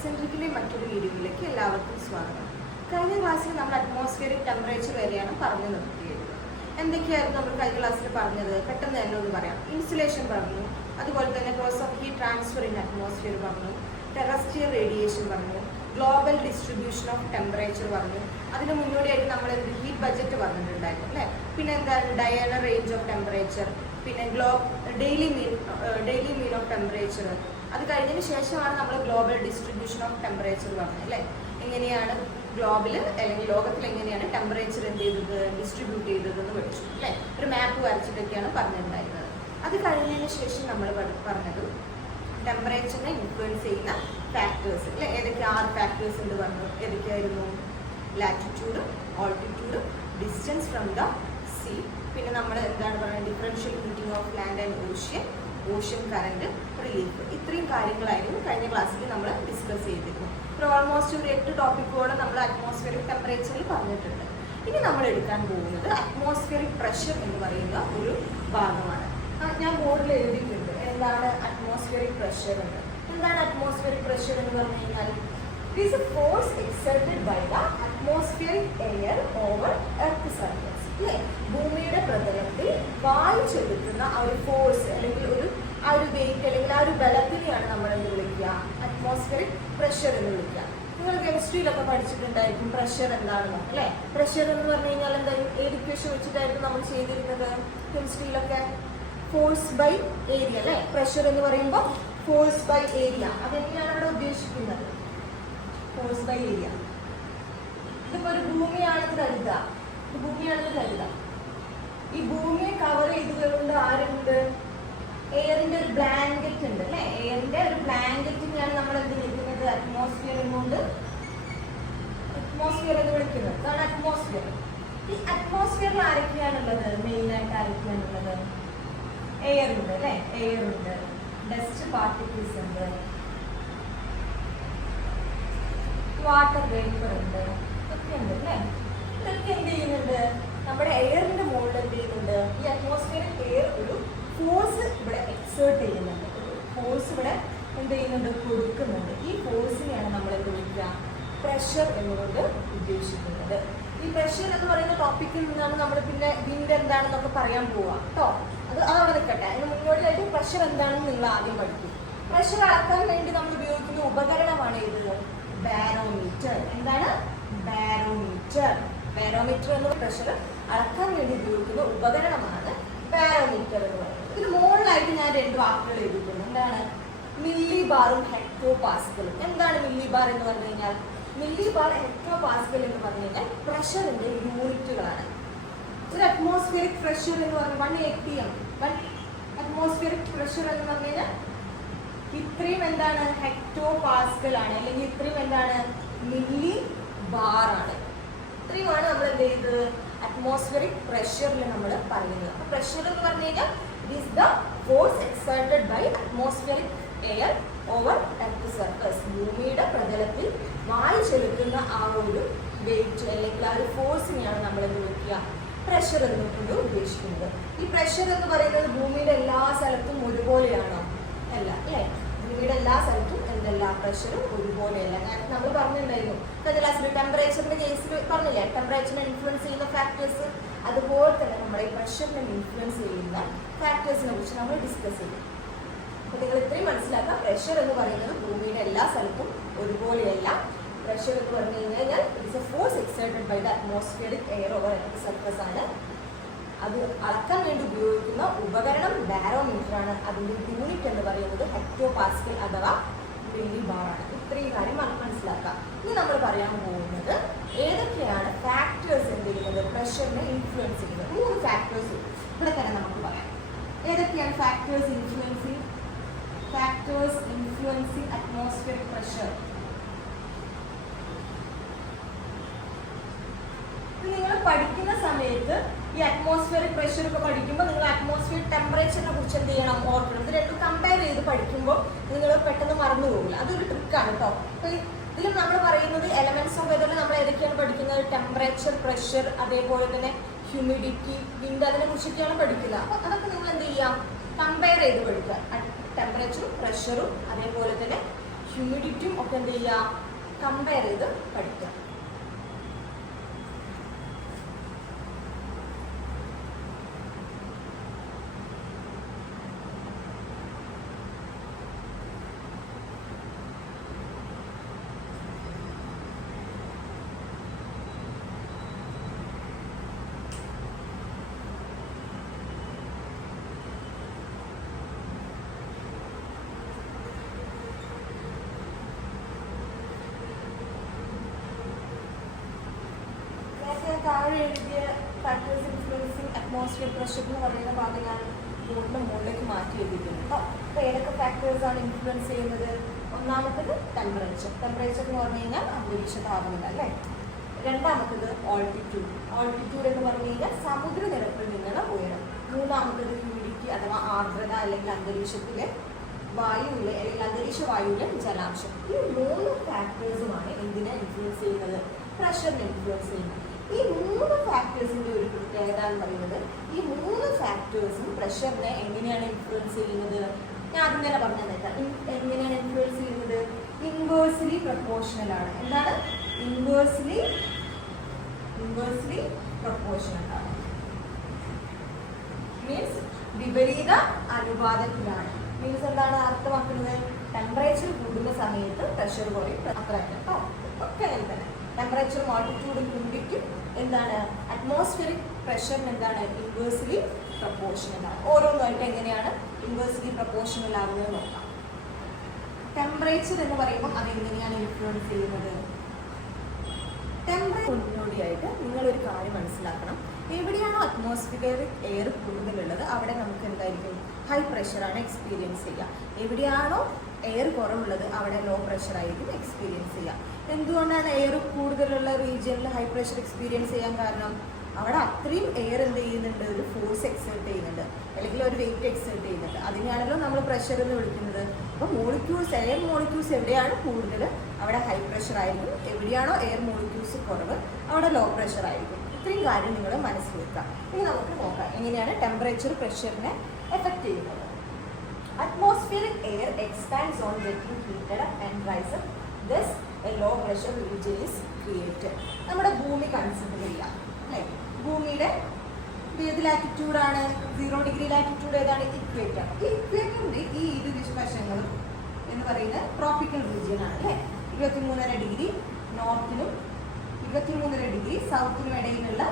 എക്സെൻട്രിക്കിലെ മറ്റൊരു വീഡിയോയിലേക്ക് എല്ലാവർക്കും സ്വാഗതം. കഴിഞ്ഞ ക്ലാസ്സിൽ നമ്മൾ അറ്റ്മോസ്ഫിയറിക് ടെമ്പറേച്ചർ വരെയാണ് പറഞ്ഞു നിർത്തിയത്. എന്തൊക്കെയായിരുന്നു നമ്മൾ കഴിഞ്ഞ ക്ലാസ്സിൽ പറഞ്ഞത്? പെട്ടെന്ന് തന്നെ ഒന്ന് പറയാം. ഇൻസുലേഷൻ പറഞ്ഞു, അതുപോലെ തന്നെ process of heat transfer in atmosphere പറഞ്ഞു, ടെറസ്ട്രിയൽ റേഡിയേഷൻ പറഞ്ഞു, ഗ്ലോബൽ ഡിസ്ട്രിബ്യൂഷൻ ഓഫ് ടെമ്പറേച്ചർ പറഞ്ഞു. അതിന് മുന്നോടിയായിട്ട് നമ്മൾ ഹീറ്റ് ബഡ്ജറ്റ് പറഞ്ഞിട്ടുണ്ടായിരുന്നു അല്ലേ? പിന്നെ എന്താണ് ഡയനർ റേഞ്ച് ഓഫ് ടെമ്പറേച്ചർ, പിന്നെ ഡെയിലി മീൻ ഓഫ് ടെമ്പറേച്ചർ. അത് കഴിഞ്ഞതിന് ശേഷമാണ് നമ്മൾ ഗ്ലോബൽ ഡിസ്ട്രിബ്യൂഷൻ ഓഫ് ടെമ്പറേച്ചർ പറഞ്ഞത് അല്ലേ? എങ്ങനെയാണ് ഗ്ലോബിൽ അല്ലെങ്കിൽ ലോകത്തിൽ എങ്ങനെയാണ് ടെമ്പറേച്ചർ എന്ത് ചെയ്തത്, ഡിസ്ട്രിബ്യൂട്ട് ചെയ്തതെന്ന് പഠിച്ചു അല്ലേ? ഒരു മാപ്പ് വരച്ചിട്ടൊക്കെയാണ് പറഞ്ഞിട്ടുണ്ടായിരുന്നത്. അത് കഴിഞ്ഞതിന് ശേഷം നമ്മൾ പറഞ്ഞത് ടെമ്പറേച്ചറിനെ ഇൻഫ്ലുവൻസ് ചെയ്യുന്ന ഫാക്ടേഴ്സ് അല്ലേ? ഏതൊക്കെ 6 ഫാക്ടേഴ്സ് ഉണ്ട് പറഞ്ഞു. ഏതൊക്കെയായിരുന്നു? Latitude, altitude, distance from the sea, പിന്നെ നമ്മൾ എന്താണ് പറയുന്നത്, differential heating of land and ocean current, relief. ഇത്രയും കാര്യങ്ങളായിരുന്നു കഴിഞ്ഞ ക്ലാസ്സിൽ നമ്മൾ ഡിസ്കസ് ചെയ്തിരുന്നു. ഇപ്പോൾ ഓൾമോസ്റ്റ് ഒരു 8 ടോപ്പിക്കോളം നമ്മൾ അറ്റ്മോസ്ഫിയറിക് ടെമ്പറേച്ചറിൽ പറഞ്ഞിട്ടുണ്ട്. ഇനി നമ്മൾ എടുക്കാൻ പോകുന്നത് അറ്റ്മോസ്ഫിയറിക് പ്രഷർ എന്ന് പറയുന്ന ഒരു ഭാഗമാണ്. ഞാൻ ബോർഡിൽ എഴുതിയിട്ടുണ്ട് എന്താണ് അറ്റ്മോസ്ഫിയറിക് പ്രഷർ എന്ന്. എന്താണ് അറ്റ്മോസ്ഫിയറിക് പ്രഷർ എന്ന് പറഞ്ഞു കഴിഞ്ഞാൽ, it is a force exerted by the atmospheric air over earth surface. അല്ലേ? ഭൂമിയുടെ പ്രതലത്തിൽ വായു ചെലുത്തുന്ന ആ ഒരു ഫോഴ്സ് അല്ലെങ്കിൽ ആ ഒരു വെയിറ്റ് അല്ലെങ്കിൽ ആ ഒരു ബലത്തിനെയാണ് നമ്മൾ എന്ത് വിളിക്കുക? അറ്റ്മോസ്ഫിയറിക് പ്രഷർ എന്ന് വിളിക്കുക. നിങ്ങൾ കെമിസ്ട്രിയിലൊക്കെ പഠിച്ചിട്ടുണ്ടായിരിക്കും പ്രഷർ എന്താണെന്ന് അല്ലേ? പ്രഷർ എന്ന് പറഞ്ഞു കഴിഞ്ഞാൽ എന്തായാലും ഏത് ഇക്വേഷൻ വെച്ചിട്ടായിരുന്നു നമ്മൾ ചെയ്തിരുന്നത് കെമിസ്ട്രിയിലൊക്കെ? ഫോഴ്സ് ബൈ ഏരിയ അല്ലേ? പ്രഷർ എന്ന് പറയുമ്പോൾ ഫോഴ്സ് ബൈ ഏരിയ. അതെങ്ങനെയാണ് ഇവിടെ ഉദ്ദേശിക്കുന്നത്? Force by area. ഇതിപ്പോ ഒരു ഭൂമിയാണെന്ന് കരുതുക. ഈ ഭൂമിയെ കവർ ചെയ്തുകൊണ്ട് ആരുണ്ട്? എയറിന്റെ ഒരു ബ്ലാങ്കറ്റ് ഉണ്ട് അല്ലെ? എയറിന്റെ ഒരു ബ്ലാങ്കറ്റിനെയാണ് നമ്മൾ എന്ത് വിളിക്കുന്നത്? അറ്റ്മോസ്ഫിയർ എന്നുകൊണ്ട് അറ്റ്മോസ്ഫിയർ എന്ന് വിളിക്കുന്നത്. അതാണ് അറ്റ്മോസ്ഫിയർ. ഈ അറ്റ്മോസ്ഫിയറിൽ ആരൊക്കെയാണുള്ളത്? മെയിൻ ആയിട്ട് ആരൊക്കെയാണുള്ളത്? എയർ ഉണ്ട് അല്ലെ? എയർ ഉണ്ട്, ഡസ്റ്റ് പാർട്ടിക്കിൾസ് ഉണ്ട്, വാട്ടർ വേപ്പർ ഉണ്ട്, ഇതൊക്കെ ഉണ്ട് അല്ലേ? ഇതൊക്കെ എന്ത് ചെയ്യുന്നുണ്ട്? നമ്മുടെ എയറിന്റെ മുകളിൽ എന്ത് ചെയ്യുന്നുണ്ട്? ഈ അറ്റ്മോസ്ഫിയറിക് എയർ ഒരു ഫോഴ്സ് ഇവിടെ എക്സേർട്ട് ചെയ്യുന്നുണ്ട്. ഫോഴ്സ് ഇവിടെ എന്ത് ചെയ്യുന്നുണ്ട്? കൊടുക്കുന്നുണ്ട്. ഈ ഫോഴ്സിനെയാണ് നമ്മൾ എന്ത് വിളിക്കുക? പ്രഷർ എന്നുകൊണ്ട് ഉദ്ദേശിക്കുന്നത്. ഈ പ്രഷർ എന്ന് പറയുന്ന ടോപ്പിക്കിൽ നിന്നാണ് നമ്മൾ പിന്നെ വിൻഡ് എന്താണെന്നൊക്കെ പറയാൻ പോവാ കേട്ടോ. അത് അവിടെ നിൽക്കട്ടെ. അതിന് മുന്നോടിയായിട്ട് പ്രഷർ എന്താണെന്ന് നിങ്ങൾ ആദ്യം പഠിക്കും. പ്രഷർ അളക്കാൻ വേണ്ടി നമ്മൾ ഉപയോഗിക്കുന്ന ഉപകരണമാണ് ഇത് ബാരോമീറ്റർ. എന്താണ്? ബാരോമീറ്റർ. ബാരോമീറ്റർ എന്ന പ്രഷർ അളക്കാൻ വേണ്ടി ഉപയോഗിക്കുന്ന ഉപകരണമാണ് ബാരോമീറ്റർ എന്ന് പറയുന്നത്. ഇതിന് മുകളിലായിട്ട് ഞാൻ 2 വാക്കുകൾ എഴുതിയിട്ടുണ്ട്. എന്താണ്? മില്ലി ബാറും ഹെക്ടോ പാസ്കലും. എന്താണ് മില്ലി ബാർ എന്ന് പറഞ്ഞു കഴിഞ്ഞാൽ? മില്ലി ബാർ, ഹെക്ടോ പാസ്കൽ എന്ന് പറഞ്ഞു കഴിഞ്ഞാൽ പ്രഷറിന്റെ യൂണിറ്റുകളാണ്. ഒരു അറ്റ്മോസ്ഫിയറിക് പ്രഷർ എന്ന് പറഞ്ഞാൽ 1 APM. അറ്റ്മോസ്ഫിയറിക് പ്രഷർ എന്ന് പറഞ്ഞു കഴിഞ്ഞാൽ ഇത്രയും എന്താണ്? ഹെക്ടോ പാസ്കൽ ആണ്, അല്ലെങ്കിൽ ഇത്രയും എന്താണ്? മില്ലി ബാർ ആണ്. ഇത്രയുമാണ് നമ്മൾ എന്ത് ചെയ്തത്? അറ്റ്മോസ്ഫിയറിക് പ്രഷറിൽ നമ്മൾ പറയുന്നത്. അപ്പൊ പ്രഷർ എന്ന് പറഞ്ഞു കഴിഞ്ഞാൽ it is the force exerted by atmospheric air over earth surface. ഭൂമിയുടെ പ്രതലത്തിൽ വായു ചെലുത്തുന്ന ആ ഒരു വെയിറ്റ് അല്ലെങ്കിൽ ആ ഒരു ഫോഴ്സിനെയാണ് നമ്മൾ എന്ത് വിളിക്കുക? പ്രഷർ എന്നുകൊണ്ട് ഉദ്ദേശിക്കുന്നത്. ഈ പ്രഷർ എന്ന് പറയുന്നത് ഭൂമിയുടെ എല്ലാ സ്ഥലത്തും ഒരുപോലെയാണോ? അല്ല അല്ലേ? ഭൂമിയുടെ എല്ലാ സ്ഥലത്തും എന്തല്ല? പ്രഷറും ഒരുപോലെയല്ല. കാരണം നമ്മൾ പറഞ്ഞിട്ടുണ്ടായിരുന്നു കഴിഞ്ഞ ക്ലാസ്സിൽ ടെമ്പറേച്ചറിന്റെ കേസിൽ പറഞ്ഞില്ലേ, ടെമ്പറേച്ചറിനെ ഇൻഫ്ലുവൻസ് ചെയ്യുന്ന ഫാക്ടേഴ്സ്. അതുപോലെ തന്നെ നമ്മുടെ ഈ പ്രഷറിനെ ഇൻഫ്ലുവൻസ് ചെയ്യുന്ന ഫാക്ടേഴ്സിനെ കുറിച്ച് നമ്മൾ ഡിസ്കസ് ചെയ്യും. അപ്പോൾ നിങ്ങൾ ഇത്രയും മനസ്സിലാക്കുക. പ്രഷർ എന്ന് പറയുന്നത് ഭൂമിയുടെ എല്ലാ സ്ഥലത്തും ഒരുപോലെയല്ല. പ്രഷർ എന്ന് പറഞ്ഞു കഴിഞ്ഞാൽ it's a force exerted by the atmospheric air over earth surface ആണ്. അത് അളക്കാൻ വേണ്ടി ഉപയോഗിക്കുന്ന ഉപകരണം ബാരോമീറ്റർ ആണ്. അതിന്റെ യൂണിറ്റ് എന്ന് പറയുന്നത് ഹെക്ടോ പാസ്കൽ അഥവാ മില്ലി ബാർ ആണ്. ഇത്രയും കാര്യം മനസ്സിലാക്കാം. ഇനി നമ്മൾ പറയാൻ പോകുന്നത് ഏതൊക്കെയാണ് ഫാക്ടേഴ്സ് എന്ത് ചെയ്യുന്നത്? പ്രഷറിനെ ഇൻഫ്ലുവൻസ് ചെയ്യുന്നത്. 3 ഫാക്ടേഴ്സ് ഇവിടെ തന്നെ നമുക്ക് പറയാം. ഏതൊക്കെയാണ് ഫാക്ടേഴ്സ് ഇൻഫ്ലുവൻസിങ് അറ്റ്മോസ്ഫിയറിക് പ്രഷർ? നിങ്ങൾ പഠിക്കുന്ന സമയത്ത് ഈ അറ്റ്മോസ്ഫിയറിക് പ്രഷർ ഒക്കെ പഠിക്കുമ്പോൾ നിങ്ങൾ അറ്റ്മോസ്ഫിയർ ടെമ്പറേച്ചറിനെ കുറിച്ച് എന്ത് ചെയ്യണം? ഓർക്കണം. ഇത് രണ്ടും കമ്പയർ ചെയ്ത് പഠിക്കുമ്പോൾ നിങ്ങൾ പെട്ടെന്ന് മറന്നു പോകില്ല. അതൊരു ട്രിക്കാണ് കേട്ടോ. അപ്പൊ ഇതിലും നമ്മൾ പറയുന്നത് എലമെന്റ്സ് ഓഫ് വെതറിൽ നമ്മൾ ഏതൊക്കെയാണ് പഠിക്കുന്നത്? ടെമ്പറേച്ചർ, പ്രഷർ, അതേപോലെ തന്നെ ഹ്യൂമിഡിറ്റി, വിൻഡ്, അതിനെ കുറിച്ചൊക്കെയാണ് പഠിക്കുന്നത്. അപ്പൊ അതൊക്കെ നിങ്ങൾ എന്ത് ചെയ്യാം? കമ്പയർ ചെയ്ത് പഠിക്കുക. ടെമ്പറേച്ചറും പ്രഷറും അതേപോലെ തന്നെ ഹ്യൂമിഡിറ്റിയും ഒക്കെ എന്ത് ചെയ്യുക, കമ്പയർ ചെയ്ത് പഠിക്കുക. താഴെ എഴുതിയ ഫാക്ടേഴ്സ് ഇൻഫ്ലുവൻസിങ് അറ്റ്മോസ്ഫിയർ പ്രഷർ എന്ന് പറയുന്ന ഭാഗം ഞാൻ ബോർഡിന്റെ മുകളിലേക്ക് മാറ്റി എഴുതിയിട്ടുണ്ട് കേട്ടോ. അപ്പോൾ ഏതൊക്കെ ഫാക്ടേഴ്സ് ആണ് ഇൻഫ്ലുവൻസ് ചെയ്യുന്നത്? ഒന്നാമത്തേത് ടെമ്പറേച്ചർ. ടെമ്പറേച്ചർ എന്ന് പറഞ്ഞു കഴിഞ്ഞാൽ അന്തരീക്ഷ താപനില അല്ലേ. രണ്ടാമത്തേത് ഓൾട്ടിറ്റ്യൂഡ്. ഓൾട്ടിറ്റ്യൂഡ് എന്ന് പറഞ്ഞു കഴിഞ്ഞാൽ സമുദ്രനിരപ്പിൽ നിന്നുള്ള ഉയരം. മൂന്നാമത്തേത് ഹ്യൂമിഡിറ്റി അഥവാ ആർദ്രത അല്ലെങ്കിൽ അന്തരീക്ഷത്തിലെ വായുവിലെ അല്ലെങ്കിൽ അന്തരീക്ഷ വായുവിലെ ജലാംശം. ഈ 3 ഫാക്ടേഴ്സുമാണ് എന്തിനെ ഇൻഫ്ലുവൻസ് ചെയ്യുന്നത്? പ്രഷറിനെ ഇൻഫ്ലുവൻസ് ചെയ്യുന്നത്. ഈ 3 ഫാക്ടേഴ്സിന്റെ ഒരു പ്രത്യേകത എന്ന് പറയുന്നത്, ഈ 3 ഫാക്ടേഴ്സും പ്രഷറിനെ എങ്ങനെയാണ് ഇൻഫ്ലുവൻസ് ചെയ്യുന്നത്? ഞാൻ ആദ്യം തന്നെ പറഞ്ഞു തന്നേക്കാം. എങ്ങനെയാണ് ഇൻഫ്ലുവൻസ് ചെയ്യുന്നത്? ഇൻവേഴ്സ്ലി പ്രൊപ്പോർഷണൽ ആണ്. എന്താണ്? ഇൻവേഴ്സ്ലി പ്രൊപ്പോർഷണൽ ആണ്. മീൻസ് വിപരീത അനുപാതത്തിലാണ്. മീൻസ് എന്താണ് അർത്ഥമാക്കുന്നത്? ടെമ്പറേച്ചർ കൂടുന്ന സമയത്ത് പ്രഷർ കുറയും. അത്ര കേട്ടോ. ഒക്കെ അങ്ങനെ തന്നെ. ടെമ്പറേച്ചറും ഓൾട്ടിറ്റ്യൂഡും ഹ്യൂമിഡിറ്റിയും എന്താണ്? അറ്റ്മോസ്ഫിയറിക് പ്രഷറിന് എന്താണ്? ഇൻവേഴ്സ്ലി പ്രൊപ്പോർഷണൽ ആണ്. ഓരോന്നായിട്ട് എങ്ങനെയാണ് ഇൻവേഴ്സ്ലി പ്രൊപ്പോർഷണൽ ആകുന്നത് നോക്കാം. ടെമ്പറേച്ചർ എന്ന് പറയുമ്പോൾ അതെങ്ങനെയാണ് ഇൻഫ്ലുവൻസ് ചെയ്യുന്നത്? ടെമ്പറേച്ചർ മുന്നോടിയായിട്ട് നിങ്ങളൊരു കാര്യം മനസ്സിലാക്കണം. എവിടെയാണോ അറ്റ്മോസ്ഫിയറിക് എയർ കൂടുതലുള്ളത് അവിടെ നമുക്ക് എന്തായിരിക്കും? ഹൈ പ്രഷറാണ് എക്സ്പീരിയൻസ് ചെയ്യുക. എവിടെയാണോ എയർ കുറവുള്ളത് അവിടെ ലോ പ്രഷർ ആയിരിക്കും എക്സ്പീരിയൻസ് ചെയ്യുക. എന്തുകൊണ്ടാണ് എയർ കൂടുതലുള്ള റീജിയനിൽ ഹൈ പ്രഷർ എക്സ്പീരിയൻസ് ചെയ്യാൻ കാരണം? അവിടെ അത്രയും എയർ എന്ത് ചെയ്യുന്നുണ്ട്? ഒരു ഫോഴ്സ് എക്സേർട്ട് ചെയ്യുന്നുണ്ട്, അല്ലെങ്കിൽ ഒരു വെയിറ്റ് എക്സേർട്ട് ചെയ്യുന്നുണ്ട്. അതിനാണല്ലോ നമ്മൾ പ്രഷർ എന്ന് വിളിക്കുന്നത്. അപ്പോൾ മോളിക്യൂൾസ്, എയർ മോളിക്യൂൾസ് എവിടെയാണ് കൂടുതൽ അവിടെ ഹൈ പ്രഷർ ആയിരിക്കും. എവിടെയാണോ എയർ മോളിക്യൂൾസ് കുറവ് അവിടെ ലോ പ്രഷർ ആയിരിക്കും. ഇത്രയും കാര്യം നിങ്ങൾ മനസ്സിൽ വെക്കുക. ഇനി നമുക്ക് നോക്കാം എങ്ങനെയാണ് ടെമ്പറേച്ചർ പ്രഷറിനെ എഫക്റ്റ് ചെയ്യുന്നത്. Atmospheric air expands on getting heated up and rises up. Thus, a low pressure region is created. നമ്മുടെ ഭൂമി കൺസിഡർ ചെയ്യാം അല്ലേ. ഭൂമിയുടെ ഏത് ലാറ്റിറ്റ്യൂഡാണ്? 0 ഡിഗ്രി ലാറ്റിറ്റ്യൂഡ് ഏതാണ്? ഇക്വേറ്റർ. ഈ ഇക്വേറ്ററിന്റെ ഈ ഇരുവശങ്ങളും എന്ന് പറയുന്നത് ട്രോപ്പിക്കൽ റീജിയൻ ആണ് അല്ലേ. 23.5 ഡിഗ്രി നോർത്തിനും 23.5 ഡിഗ്രി സൗത്തിനും ഇടയിലുള്ള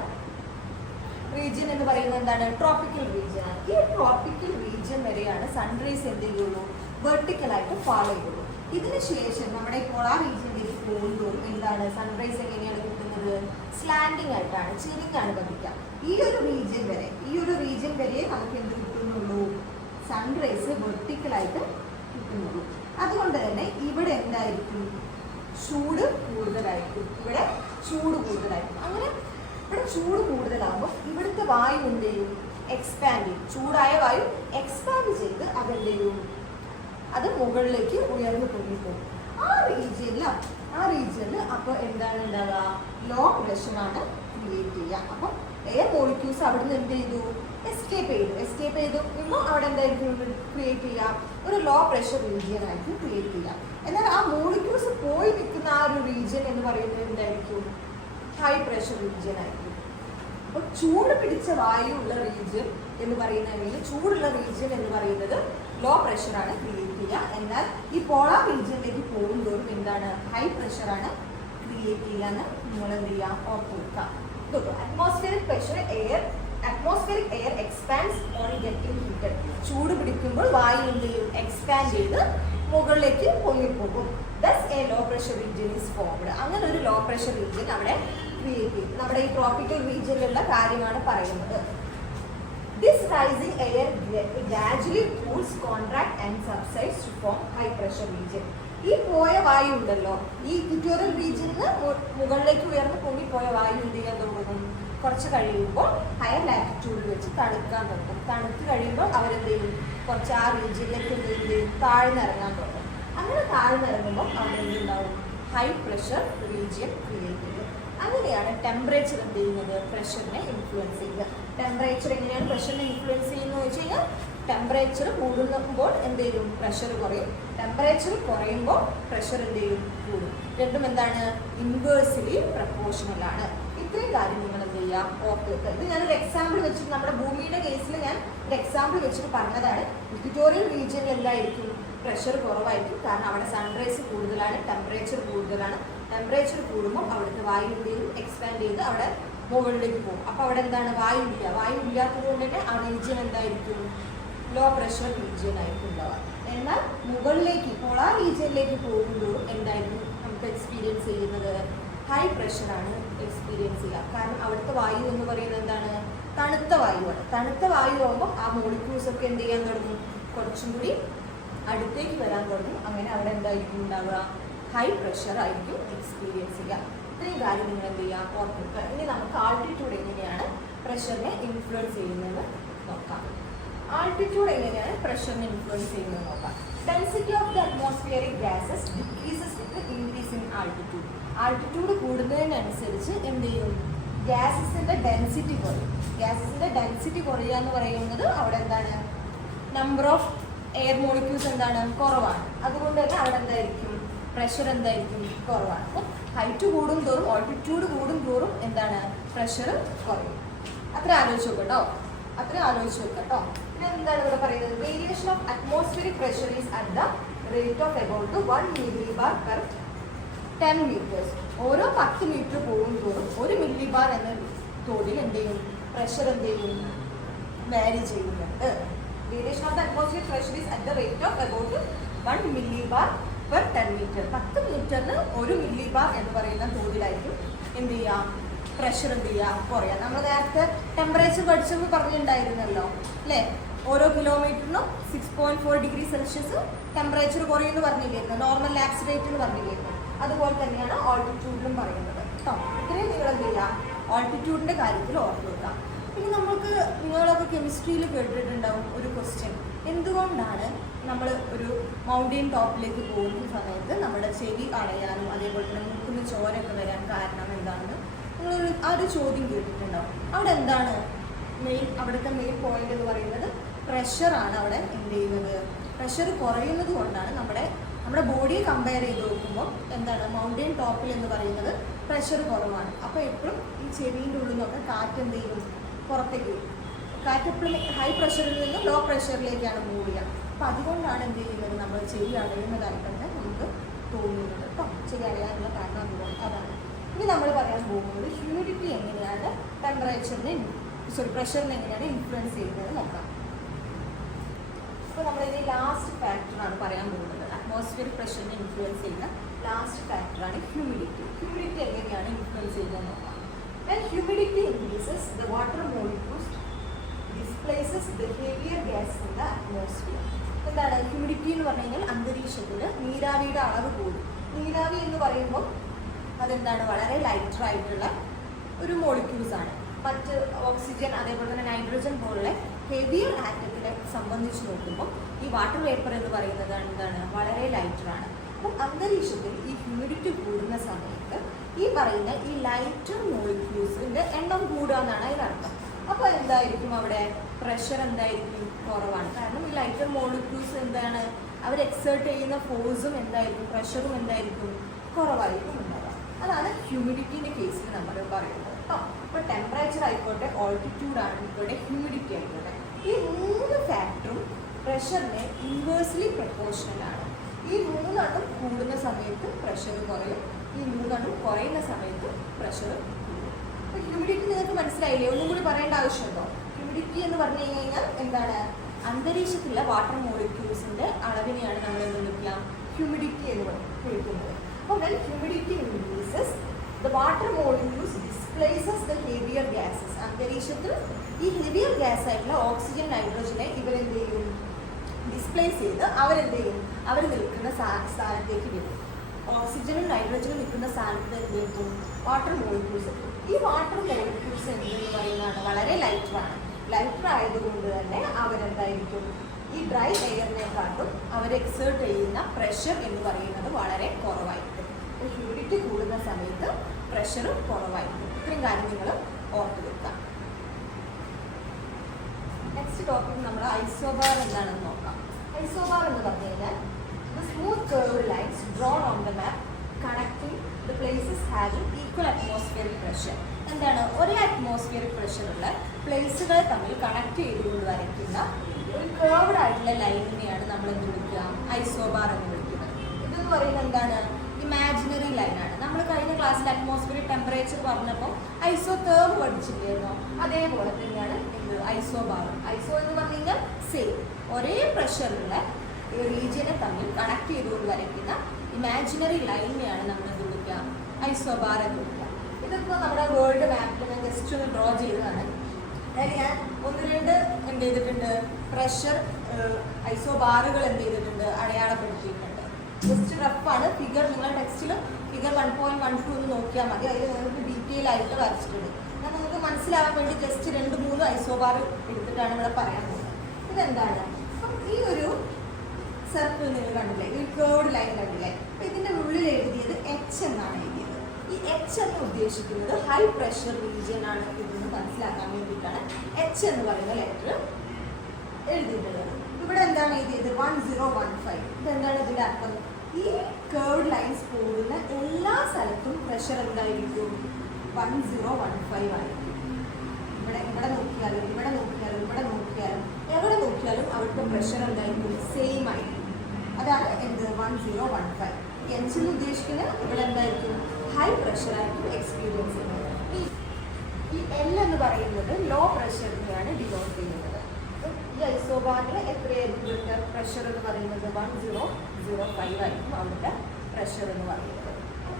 റീജിയൻ എന്ന് പറയുന്നത് എന്താണ്? ട്രോപ്പിക്കൽ റീജിയൻ ആണ്. ഈ ട്രോപ്പിക്കൽ റീജിയൻ വരെയാണ് സൺറൈസ് എന്ത് ചെയ്യുള്ളൂ? വെർട്ടിക്കലായിട്ട് ഫാളോ ചെയ്യുള്ളൂ. ഇതിന് ശേഷം നമ്മുടെ പോളാർ റീജിയനിലേക്ക് പോകുമ്പോഴും എന്താണ്? സൺറൈസ് എങ്ങനെയാണ് കിട്ടുന്നത്? സ്ലാൻഡിങ് ആയിട്ടാണ്, ചിരിങ് ആണ് പതിക്കുക. ഈ ഒരു റീജിയൻ വരെ നമുക്ക് എന്ത് കിട്ടുന്നുള്ളൂ? സൺറൈസ് വെർട്ടിക്കലായിട്ട് കിട്ടുന്നുള്ളൂ. അതുകൊണ്ട് തന്നെ ഇവിടെ എന്തായിരിക്കും? ചൂട് കൂടുതലായിരിക്കും. അങ്ങനെ ഇവിടെ ചൂട് കൂടുതലാകുമ്പോൾ ഇവിടുത്തെ വായു എന്ത് ചെയ്യും? എക്സ്പാൻഡ് ചെയ്യും. ചൂടായ വായു എക്സ്പാൻഡ് ചെയ്ത് അതെന്ത് ചെയ്യും? അത് മുകളിലേക്ക് ഉയർന്നു പൊങ്ങിപ്പോകും. ആ റീജിയനിൽ അപ്പോൾ എന്താണ് ഉണ്ടാവുക? ലോ പ്രഷറാണ് ക്രിയേറ്റ് ചെയ്യുക. അപ്പം എയർ മോളിക്യൂൾസ് അവിടെ നിന്ന് എന്ത് ചെയ്തു? എസ്കേപ്പ് ചെയ്തു ഇപ്പോൾ അവിടെ എന്തായിരിക്കും ക്രിയേറ്റ് ചെയ്യുക? ഒരു ലോ പ്രഷർ റീജിയൻ ആയിരിക്കും ക്രിയേറ്റ് ചെയ്യുക. എന്നാൽ ആ മോളിക്യൂൾസ് പോയി നിൽക്കുന്ന ആ ഒരു റീജിയൻ എന്ന് പറയുന്നത് എന്തായിരിക്കും? ഹൈ പ്രഷർ റീജിയൻ ആയിരിക്കും. അപ്പോൾ ചൂട് പിടിച്ച വായു ഉള്ള റീജിയൻ എന്ന് പറയുന്നത്, ചൂടുള്ള റീജിയൻ എന്ന് പറയുന്നത് ലോ പ്രഷറാണ് ക്രിയേറ്റ് ചെയ്യുക. എന്നാൽ ഈ പോളാർ റീജിയനിലേക്ക് പോകുന്തോറും എന്താണ്? ഹൈ പ്രഷറാണ് ക്രിയേറ്റ് ചെയ്യുക എന്ന് നിങ്ങൾ എന്ത് ചെയ്യുക? ഓർക്കുക. Atmospheric air expands on getting heated. ചൂട് പിടിക്കുമ്പോൾ വായു എന്ത് ചെയ്യും? എക്സ്പാൻഡ് ചെയ്ത് മുകളിലേക്ക് പൊങ്ങിപ്പോകും. Thus a low pressure region is formed. അങ്ങനെ ഒരു ലോ പ്രഷർ റീജിയൻ അവിടെ ക്രിയേറ്റ് ചെയ്യും. നമ്മുടെ ഈ ട്രോപ്പിക്കൽ റീജിയനിലുള്ള കാര്യമാണ് പറയുന്നത്. This rising air gradually cools, contract and subsides to form high pressure region. ഈ പോയ വായു ഉണ്ടല്ലോ, ഈ ഇക്വറ്റോറിയൽ റീജിയനിൽ മുകളിലേക്ക് ഉയർന്ന് പൊങ്ങിപ്പോയ വായു എന്ത് ചെയ്യാൻ തുടങ്ങും? കുറച്ച് കഴിയുമ്പോൾ ഹയർ ലാറ്റിറ്റ്യൂഡിൽ വെച്ച് തണുക്കാൻ തുടങ്ങും. തണുത്ത് കഴിയുമ്പോൾ അവരെന്ത് ചെയ്യും? കുറച്ച് ആ റീജിയനിലേക്ക് എന്ത് ചെയ്യും? താഴ്ന്നിറങ്ങാൻ തുടങ്ങും. അങ്ങനെ താഴ്ന്നിറങ്ങുമ്പോൾ അവിടെ എന്തുണ്ടാവും? ഹൈ പ്രഷർ റീജിയൻ ക്രിയേറ്റ് ചെയ്യും. അങ്ങനെയാണ് ടെമ്പറേച്ചർ എന്ത് ചെയ്യുന്നത്? പ്രഷറിനെ ഇൻഫ്ലുവൻസ് ചെയ്യുക. ടെമ്പറേച്ചർ എങ്ങനെയാണ് പ്രഷറിനെ ഇൻഫ്ലുവൻസ് ചെയ്യുന്നത് വെച്ച് കഴിഞ്ഞാൽ ടെമ്പറേച്ചർ കൂടുമ്പോൾ എന്ത് ചെയ്യും, പ്രഷർ കുറയും. ടെമ്പറേച്ചർ കുറയുമ്പോൾ പ്രഷർ എന്ത് ചെയ്യും, കൂടും. രണ്ടും എന്താണ്, ഇൻവേഴ്സ്ലി പ്രപ്പോർഷണൽ ആണ്. ഇത്രയും കാര്യം നിങ്ങൾ എന്ത് ചെയ്യുക, ഓർത്ത് വെക്കുക. ഇത് ഞാനൊരു എക്സാമ്പിൾ വെച്ചിട്ട്, നമ്മുടെ ഭൂമിയുടെ കേസിൽ ഞാൻ ഒരു എക്സാമ്പിൾ വെച്ചിട്ട് പറഞ്ഞതാണ്. ഇക്വറ്റോറിയൽ റീജിയനിൽ എന്തായിരിക്കും, പ്രഷർ കുറവായിരിക്കും. കാരണം അവിടെ സൺറൈസ് കൂടുതലാണ്, ടെമ്പറേച്ചർ കൂടുതലാണ്. ടെമ്പറേച്ചർ കൂടുമ്പോൾ അവിടുത്തെ വായു എന്ത് ചെയ്യും, എക്സ്പാൻഡ് ചെയ്ത് അവിടെ മുകളിലേക്ക് പോകും. അപ്പോൾ അവിടെ എന്താണ്, വായു ഇല്ല. വായു ഇല്ലാത്തത് കൊണ്ട് തന്നെ ആ റീജിയൻ എന്തായിരിക്കും, ലോ പ്രഷർ റീജിയൻ ആയിരിക്കും ഉണ്ടാവുക. എന്നാൽ മുകളിലേക്ക് പോളാർ റീജിയനിലേക്ക് പോകുമ്പോഴും എന്തായിരിക്കും നമുക്ക് എക്സ്പീരിയൻസ് ചെയ്യുന്നത്, ഹൈ പ്രഷറാണ് എക്സ്പീരിയൻസ് ചെയ്യുക. കാരണം അവിടുത്തെ വായു എന്ന് പറയുന്നത് എന്താണ്, തണുത്ത വായുവാണ്. തണുത്ത വായു ആകുമ്പോൾ ആ മോളിക്യൂൾസ് ഒക്കെ എന്ത് ചെയ്യാൻ തുടങ്ങും, കുറച്ചും കൂടി അടുത്തേക്ക് വരാൻ തുടങ്ങും. അങ്ങനെ അവിടെ എന്തായിരിക്കും ഉണ്ടാവുക, ഹൈ പ്രഷർ ആയിരിക്കും എക്സ്പീരിയൻസ് ചെയ്യുക. ഇത്രയും കാര്യം നിങ്ങൾ എന്ത് ചെയ്യുക, ഓർമ്മിക്കുക. ഇനി നമുക്ക് ആൾട്ടിറ്റ്യൂഡ് എങ്ങനെയാണ് പ്രഷറിനെ ഇൻഫ്ലുവൻസ് ചെയ്യുന്നതെന്ന് നോക്കാം. ആൾട്ടിറ്റ്യൂഡ് എങ്ങനെയാണ് പ്രഷറിനെ ഇൻഫ്ലുവൻസ് ചെയ്യുന്നത് നോക്കാം. Density of the atmospheric gases decreases with increase in altitude. Altitude കൂടുന്നതിനനുസരിച്ച് എന്ത് ചെയ്യും, ഗ്യാസസിന്റെ ഡെൻസിറ്റി കുറയും. ഗ്യാസസിന്റെ ഡെൻസിറ്റി കുറയുക എന്ന് പറയുന്നത് അവിടെ എന്താണ്, നമ്പർ ഓഫ് എയർ മോളിക്യൂൾസ് എന്താണ്, കുറവാണ്. അതുകൊണ്ട് തന്നെ അവിടെ എന്തായിരിക്കും, പ്രഷർ എന്തായിരിക്കും, കുറവാണ്. അപ്പോൾ ഹൈറ്റ് കൂടും തോറും, ഓൾട്ടിറ്റ്യൂഡ് കൂടും തോറും എന്താണ്, പ്രഷർ കുറയും. അത്ര ആലോചിച്ച് നോക്കട്ടോ, അത്ര ആലോചിച്ച് നോക്കട്ടോ. പിന്നെ എന്താണ് ഇവിടെ പറയുന്നത്, variation of atmospheric pressure is at the rate of about 1 millibar per 10 meters. ഓരോ 10 മീറ്റർ പോകും തോറും 1 millibar എന്ന തോതിൽ എന്ത് ചെയ്യും, പ്രഷർ എന്ത് ചെയ്യും, വാരി ചെയ്യുന്നുണ്ട്. Variation of the atmospheric pressure is at the rate of about 1 millibar per 10 meter. 10 മീറ്ററിന് 1 millibar എന്ന് പറയുന്ന തോതിലായിരിക്കും എന്ത് ചെയ്യുക, പ്രഷർ എന്ത് ചെയ്യുക, കുറയുക. നമ്മൾ നേരത്തെ ടെമ്പറേച്ചർ പഠിച്ചപ്പോൾ പറഞ്ഞിട്ടുണ്ടായിരുന്നല്ലോ അല്ലേ, ഓരോ കിലോമീറ്ററിനും 6.4 ഡിഗ്രി സെൽഷ്യസ് ടെമ്പറേച്ചർ കുറയുമെന്ന് പറഞ്ഞില്ലായിരുന്നു, നോർമൽ ലാക്സ് റേറ്റ് എന്ന് പറഞ്ഞില്ലായിരുന്നു. അതുപോലെ തന്നെയാണ് ഓൾട്ടിറ്റ്യൂഡിലും പറയുന്നത് കേട്ടോ. ഇത്രയും നിങ്ങൾ എന്ത് ചെയ്യുക, ഓൾട്ടിറ്റ്യൂഡിൻ്റെ കാര്യത്തിൽ ഓർത്ത് വെക്കാം. പിന്നെ നമുക്ക്, നിങ്ങളൊക്കെ കെമിസ്ട്രിയിൽ കേട്ടിട്ടുണ്ടാവും ഒരു ക്വസ്റ്റ്യൻ, എന്തുകൊണ്ടാണ് നമ്മൾ ഒരു മൗണ്ടെയിൻ ടോപ്പിലേക്ക് പോകുന്ന സമയത്ത് നമ്മുടെ ചെവി അടയാനും അതേപോലെ തന്നെ മൂക്കിന് ചോരയൊക്കെ വരാൻ കാരണം എന്താണെന്ന് നിങ്ങൾ ആ ഒരു ചോദ്യം കേട്ടിട്ടുണ്ടാവും. അവിടെ എന്താണ് മെയിൻ, അവിടുത്തെ മെയിൻ പോയിന്റ് എന്ന് പറയുന്നത് പ്രഷറാണ്. അവിടെ എന്ത് ചെയ്യുന്നത്, പ്രഷർ കുറയുന്നത് കൊണ്ടാണ് നമ്മുടെ ബോഡിയെ കമ്പയർ ചെയ്ത് നോക്കുമ്പോൾ എന്താണ്, മൗണ്ടെയിൻ ടോപ്പിൽ എന്ന് പറയുന്നത് പ്രഷർ കുറവാണ്. അപ്പോൾ എപ്പോഴും ഈ ചെവിൻ്റെ ഉള്ളിൽ നിന്നൊക്കെ കാറ്റ് എന്ത് ചെയ്യും, പുറത്തേക്ക് വരും. കാറ്റ് എപ്പോഴും ഹൈ പ്രഷറിൽ നിന്ന് ലോ പ്രഷറിലേക്കാണ് മൂവ് ചെയ്യുക. അപ്പം അതുകൊണ്ടാണ് എന്ത് ചെയ്യുന്നത്, നമ്മൾ ചെവി അടയുന്നതായി തന്നെ നമുക്ക് തോന്നുന്നത് കേട്ടോ. ചെവി അടയാനുള്ള കാരണം അതുകൊണ്ട് അതാണ്. ഇനി നമ്മൾ പറയാൻ പോകുന്നത് ഹ്യൂമിഡിറ്റി എങ്ങനെയാണ് പ്രഷറിനെ എങ്ങനെയാണ് ഇൻഫ്ലുവൻസ് ചെയ്യുന്നത് നോക്കാം. അപ്പോൾ നമ്മളിനി ലാസ്റ്റ് ഫാക്ടറാണ് പറയാൻ പോകുന്നത്. അറ്റ്മോസ്ഫിയറിക് പ്രഷറിനെ ഇൻഫ്ലുവൻസ് ചെയ്യുന്ന ലാസ്റ്റ് ഫാക്ടറാണ് ഹ്യൂമിഡിറ്റി. ഹ്യൂമിഡിറ്റി എങ്ങനെയാണ് ഇൻഫ്ലുവൻസ് ചെയ്യുന്നത് നോക്കാം. When humidity increases, the water molecules displaces the heavier gas in the atmosphere. എന്താണ് ഹ്യൂമിഡിറ്റി എന്ന് പറഞ്ഞു കഴിഞ്ഞാൽ, അന്തരീക്ഷത്തിൽ നീരാവിയുടെ അളവ് കൂടും. നീരാവി എന്ന് പറയുമ്പോൾ അതെന്താണ്, വളരെ ലൈറ്റർ ആയിട്ടുള്ള ഒരു മോളിക്യൂൾസ് ആണ്. മറ്റ് ഓക്സിജൻ അതേപോലെ തന്നെ നൈട്രജൻ പോലുള്ള ഹെവിയർ ആറ്റത്തിനെ സംബന്ധിച്ച് നോക്കുമ്പോൾ ഈ വാട്ടർ വേപ്പർ എന്ന് പറയുന്നത് എന്താണ്, വളരെ ലൈറ്ററാണ്. അപ്പം അന്തരീക്ഷത്തിൽ ഈ ഹ്യൂമിഡിറ്റി കൂടുന്ന സമയത്ത് ഈ പറയുന്ന ഈ ലൈറ്റർ മോളിക്യൂൾസിൻ്റെ എണ്ണം കൂടുക എന്നാണ് അതിനർത്ഥം. അപ്പോൾ എന്തായിരിക്കും, അവിടെ പ്രഷർ എന്തായിരിക്കും, കുറവാണ്. കാരണം ഈ ലൈറ്റർ മോളിക്യൂൾസ് എന്താണ്, അവർ എക്സേർട്ട് ചെയ്യുന്ന ഫോഴ്സും എന്തായിരിക്കും, പ്രഷറും എന്തായിരിക്കും, കുറവായിരിക്കും ഉണ്ടാവുക. അതാണ് ഹ്യൂമിഡിറ്റിൻ്റെ കേസിൽ നമ്മൾ പറയുന്നത് കേട്ടോ. ഇപ്പോൾ ടെമ്പറേച്ചർ ആയിക്കോട്ടെ, ഓൾട്ടിറ്റ്യൂഡ് ആയിക്കോട്ടെ, ഹ്യൂമിഡിറ്റി ആയിക്കോട്ടെ, ഈ 3 ഫാക്ടറും പ്രഷറിനെ ഇൻവേഴ്സ്ലി പ്രപ്പോർഷണലാണ്. ഈ 3 കൂടുന്ന സമയത്ത് പ്രഷർ കുറയും, ഈ 3 കുറയുന്ന സമയത്ത് പ്രഷർ കൂടും. അപ്പോൾ ഹ്യൂമിഡിറ്റി നിങ്ങൾക്ക് മനസ്സിലായില്ലേ, ഒന്നും കൂടി പറയേണ്ട ആവശ്യമുണ്ടോ? ഹ്യൂമിഡിറ്റി എന്ന് പറഞ്ഞു കഴിഞ്ഞാൽ എന്താണ്, അന്തരീക്ഷത്തിലെ വാട്ടർ മോളിക്യൂൾസിൻ്റെ അളവിനെയാണ് നമ്മൾ എന്ത് വിളിക്കുക, ഹ്യൂമിഡിറ്റി എന്ന് വിളിക്കുന്നത്. അപ്പോൾ when humidity increases, the water molecules displaces the heavier gases. അന്തരീക്ഷത്തിൽ ഈ ഹെവിയർ ഗ്യാസ് ആയിട്ടുള്ള ഓക്സിജൻ, നൈട്രജനെ ഇവരെന്ത് ചെയ്യും, ഡിസ്പ്ലേസ് ചെയ്ത് അവരെന്ത് ചെയ്യും, അവർ നിൽക്കുന്ന സ്ഥാനത്തേക്ക് വരും. ഓക്സിജനും നൈട്രജനും നിൽക്കുന്ന സ്ഥാനത്ത് എന്ത് ചെയ്യും, വാട്ടർ മോളിക്യൂൾസ് എത്തും. ഈ വാട്ടർ മോളിക്യൂൾസ് എന്തെന്ന് പറയുന്നതാണ്, വളരെ ലൈറ്ററാണ്. ലൈറ്റർ ആയതുകൊണ്ട് തന്നെ അവരെന്തായിരിക്കും, ഈ ഡ്രൈ എയറിനെക്കാട്ടും അവർ എക്സേർട്ട് ചെയ്യുന്ന പ്രഷർ എന്ന് പറയുന്നത് വളരെ കുറവായിരിക്കും. ഹ്യൂമിഡിറ്റി കൂടുന്ന സമയത്ത് പ്രഷർ കുറവായിരിക്കും. ഇത്രയും കാര്യം നിങ്ങൾ ഓർത്ത് വെക്കാം. നെക്സ്റ്റ് ടോപ്പിക് നമ്മൾ ഐസോബാർ എന്താണെന്ന് നോക്കാം. ഐസോബാർ എന്ന് പറഞ്ഞു കഴിഞ്ഞാൽ the smooth curved lines drawn on the map connecting the places having equal atmospheric pressure. എന്താണ്? ഒരേ അറ്റ്മോസ്ഫിയറിക് പ്രഷറുള്ള പ്ലേസുകളെ തമ്മിൽ കണക്ട് ചെയ്തുകൊണ്ട് വരയ്ക്കുന്ന ഒരു കേർവ്ഡ് ആയിട്ടുള്ള ലൈനിനെയാണ് നമ്മൾ എന്ത് വിളിക്കുക? ഐസോബാർ എന്ന് വിളിക്കുന്നത്. ഇതെന്ന് പറയുന്നത് എന്താണ്? ഇമാജിനറി ലൈനാണ്. നമ്മൾ കഴിഞ്ഞ ക്ലാസ്സിൽ അറ്റ്മോസ്ഫിയറിക് ടെമ്പറേച്ചർ പറഞ്ഞപ്പോൾ ഐസോതേർമ് പഠിച്ചില്ലായിരുന്നോ? അതേപോലെ തന്നെയാണ് എന്ത്? ഐസോബാർ. ഐസോ എന്ന് പറഞ്ഞു കഴിഞ്ഞാൽ സെയിം, ഒരേ പ്രഷറുള്ള റീജിയനെ തമ്മിൽ കണക്ട് ചെയ്തുകൊണ്ട് വരയ്ക്കുന്ന ഇമാജിനറി ലൈനിനെയാണ് നമ്മൾ എന്ത് വിളിക്കുക? ഐസോബാർ എന്ന് വിളിക്കുക. ഇതിപ്പോൾ നമ്മുടെ വേൾഡ് മാപ്പിൽ ഞാൻ ജസ്റ്റ് ഒന്ന് ഡ്രോ ചെയ്തതാണ്. അതായത് ഞാൻ ഒന്ന് രണ്ട് എന്ത് ചെയ്തിട്ടുണ്ട്? പ്രഷർ ഐസോബാറുകൾ എന്ത് ചെയ്തിട്ടുണ്ട്? അടയാളപ്പെടുത്തിയിട്ടുണ്ട്. ജസ്റ്റ് റഫാണ്. ഫിഗർ നിങ്ങൾ ടെക്സ്റ്റിൽ ഫിഗർ 1.12 എന്ന് നോക്കിയാൽ മതി. അതിൽ നിങ്ങൾക്ക് ഡീറ്റെയിൽ ആയിട്ട് വരച്ചിട്ടുണ്ട്. ഞാൻ നിങ്ങൾക്ക് മനസ്സിലാവാൻ വേണ്ടി ജസ്റ്റ് 2-3 ഐസോബാർ എടുത്തിട്ടാണ് ഇവിടെ പറയാൻ പോകുന്നത്. ഇതെന്താണ്? അപ്പം ഈ ഒരു സർക്കിൾ നിങ്ങൾ കണ്ടില്ലേ? ഈ കേർവ്ഡ് ലൈൻ കണ്ടില്ലേ? അപ്പം ഇതിൻ്റെ ഉള്ളിൽ എഴുതിയത് എച്ച് എന്നാണ് എഴുതിയത്. ഈ എച്ച് എന്ന് ഉദ്ദേശിക്കുന്നത് ഹൈ പ്രഷർ റീജിയൻ ആണ്. ഇതെന്ന് മനസ്സിലാക്കാൻ വേണ്ടിയിട്ടാണ് എച്ച് എന്ന് പറയുന്ന ലെറ്റർ എഴുതിയിട്ടുള്ളത്. ഇവിടെ എന്താണ് എഴുതിയത്? 1015. ഇതെന്താണ് ഇതിൻ്റെ അർത്ഥം? ഈ കേർവ്ഡ് ലൈൻസ് പോകുന്ന എല്ലാ സ്ഥലത്തും പ്രഷർ എന്തായിരിക്കും? 1015 ആയിരിക്കും. ഇവിടെ നോക്കിയാലും ഇവിടെ നോക്കിയാലും ഇവിടെ നോക്കിയാലും എവിടെ നോക്കിയാലും അവിടുത്തെ പ്രഷർ എന്തായിരിക്കും? സെയിം ആയിരിക്കും. അതാണ് എന്ത്? 1015. എച്ച് എന്ന് ഉദ്ദേശിക്കുന്നത് ഇവിടെ എന്തായിരിക്കും? ഹൈ പ്രഷർ ആയിരിക്കും എക്സ്പീരിയൻസ് ചെയ്യുന്നത്. ഈ എൽ എന്ന് പറയുന്നത് ലോ പ്രഷറിനെയാണ് ഡിനോട്ട് ചെയ്യുന്നത്. ഈ ഐസോബാറിൽ എത്രയായിരിക്കും ഇവിടുത്തെ പ്രഷർ എന്ന് പറയുന്നത്? 1005 ആയിരിക്കും അവിടുത്തെ പ്രഷർ എന്ന് പറയുന്നത്.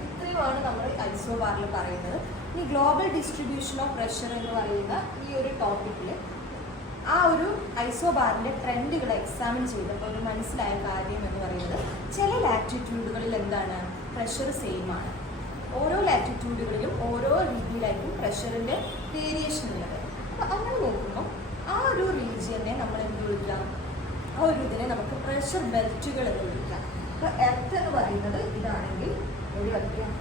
ഇത്രയുമാണ് നമ്മൾ ഐസോബാറിൽ പറയുന്നത്. ഈ ഗ്ലോബൽ ഡിസ്ട്രിബ്യൂഷൻ ഓഫ് പ്രഷർ എന്ന് പറയുന്ന ഈ ഒരു ടോപ്പിക്കിൽ ആ ഒരു ഐസോബാറിൻ്റെ ട്രെൻഡുകൾ എക്സാമിൻ ചെയ്തപ്പോൾ ഒരു മനസ്സിലായ കാര്യം എന്ന് പറയുന്നത്, ചില ലാറ്റിറ്റ്യൂഡുകളിൽ എന്താണ്? പ്രഷർ സെയിം ആണ്. ഓരോ ലാറ്റിറ്റ്യൂഡുകളിലും ഓരോ രീതിയിലായിരിക്കും പ്രഷറിൻ്റെ വേരിയേഷൻ ഉള്ളത്. അപ്പോൾ അങ്ങനെ നോക്കുമ്പോൾ ആ ഒരു റീജിയനെ നമ്മൾ എന്ത് വിളിക്കാം? ആ ഒരു ഇതിനെ നമുക്ക് പ്രഷർ ബെൽറ്റുകൾ എന്ന് വിളിക്കാം. അപ്പോൾ എർത്ത് എന്ന് പറയുന്നത് ഇതാണെങ്കിൽ ഒരു വയ്ക്കാം.